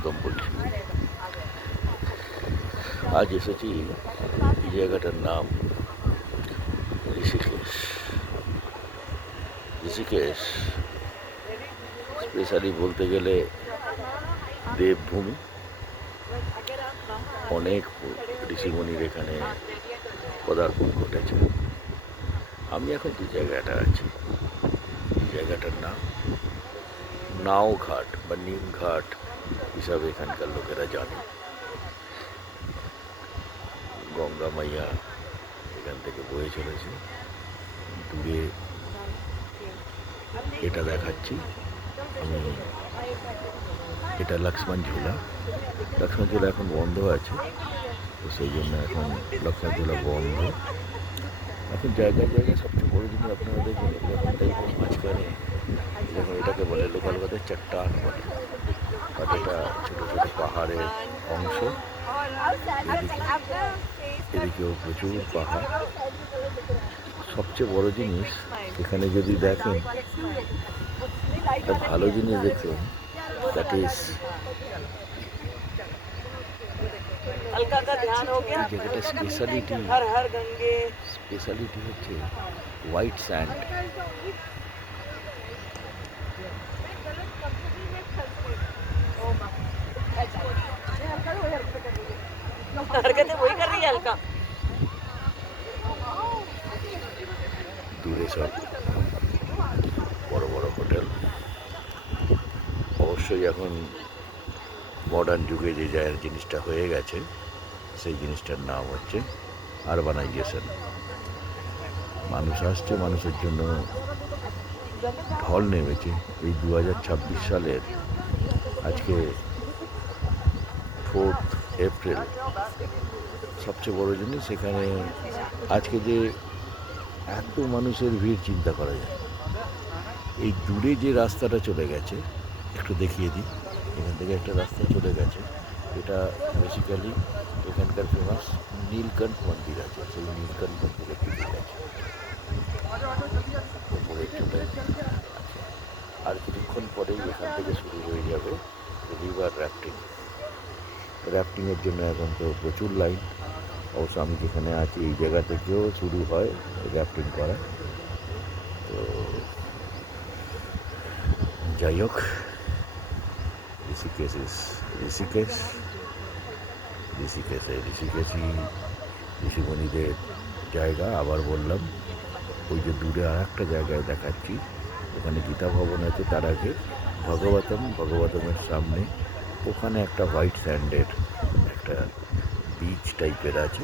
স্বাগতম বলছি। আজ এসেছি এই জায়গাটার নাম ঋষিকেশ। ঋষিকেশ স্পেশালি বলতে গেলে দেবভূমি। অনেক ঋষিমুনির এখানে পদার্পণ ঘটেছে। আমি এখন যে জায়গাটা আছি, এই জায়গাটার নাম নাও ঘাট বা নিম ঘাট হিসাবে এখানকার লোকেরা জানে। গঙ্গা মাইয়া এখান থেকে বয়ে চলেছে। দূরে এটা দেখাচ্ছি আমি, এটা লক্ষ্মণ ঝুলা। লক্ষ্মণ ঝুলা এখন বন্ধ আছে, তো সেই জন্য এখন লক্ষ্মণ ঝুলা বন্ধ। এখন জায়গায় জায়গায় সবচেয়ে বড় জিনিস আপনারা দেখবেন এরকম টাইপের মাঝখানে, যখন এটাকে বলে লোকাল কথায় চট্টান বলে, বাট এটা ছোটো ছোটো পাহাড়ের অংশ। এদিকেও প্রচুর পাহাড়। সবচেয়ে বড় জিনিস এখানে যদি দেখেন, একটা ভালো জিনিস দেখুন, দ্যাট ইজ জায়গাটা স্পেশালিটি হচ্ছে হোয়াইট স্যান্ড। দূরে সব বড় বড় হোটেল। অবশ্যই এখন মডার্ন যুগে যে জায়গার জিনিসটা হয়ে গেছে, সেই জিনিসটার নাম হচ্ছে আরবানাইজেশন। মানুষ আসছে, মানুষের জন্য ঢল নেমেছে। এই 2026 সালের আজকে 4 এপ্রিল। সবচেয়ে বড় জিনিস এখানে আজকে যে এত মানুষের ভিড় চিন্তা করা যায়। এই দূরে যে রাস্তাটা চলে গেছে, একটু দেখিয়ে দিই। এখান থেকে একটা রাস্তা চলে গেছে, এটা বেসিক্যালি এখানকার ফেমাস নীলকণ্ঠ মন্দির আছে, সেই নীলকণ্ঠ মন্দিরের দিকে গেছে। উপরে চলে আর কিছুক্ষণ পরেই এখান থেকে শুরু হয়ে যাবে রিভার র্যাফটিং। র্যাফটিংয়ের জন্য এখন তো প্রচুর লাইন। অবশ্য আমি যেখানে আছি এই জায়গা থেকেও শুরু হয় র্যাফটিং করা। তো যাই হোক, ঋষিকেশই ঋষিমুনিদের জায়গা। আবার বললাম, ওই যে দূরে আর একটা জায়গায় দেখাচ্ছি, ওখানে গীতা ভবন আছে, তার আগে ভগবতমের সামনে ওখানে একটা হোয়াইট স্যান্ডের একটা বিচ টাইপের আছে,